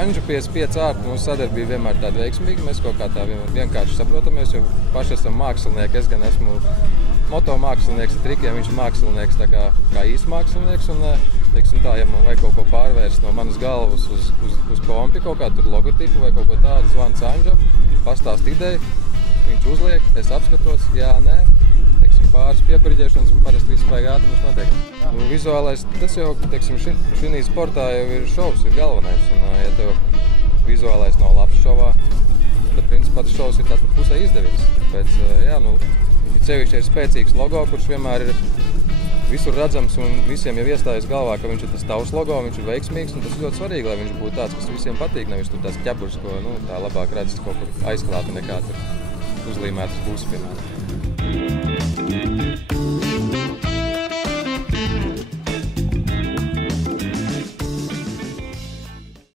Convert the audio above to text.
Anžu 55 ārti mūsu sadarbība vienmēr tāda veiksmīga. Mēs kaut kā tā vienkārši saprotamies, jo paši esam mākslinieki. Es gan esmu motomākslinieks ar trikiem, viņš ir mākslinieks kā īsts mākslinieks. Un, teiksim tā, ja man vajag kaut ko pārvērst no manas galvas uz kompi, kaut kādu logotipu vai kaut ko tādu, zvans Anžam, pastāst ideju, viņš uzliek, es apskatos, jā, nē, teiksim, pāris piekuriģēšanas un parasti viss vajag ātri mums notiek. Nu, vizuālais, tas jau, teiksim, šī sportā jau ir šovs, ir galvenais. Un, ja tev vizuālais nav labs šovā, tad, principā, tas šovs ir tāds par pusē izdevies. Tāpēc, jā, nu, sevišķi ir spēcīgs logo, kurš vienmēr ir visur redzams un visiem jau iestājas galvā, ka viņš ir tas tavs logo, viņš ir veiksmīgs, un tas ir ļoti svarīgi, lai viņš būtu tāds, kas visiem patīk, nevis tur tās ķepurs, ko tā labāk redzas kaut kur aizklāta nekā tur uzlīmētas būs, piemēram.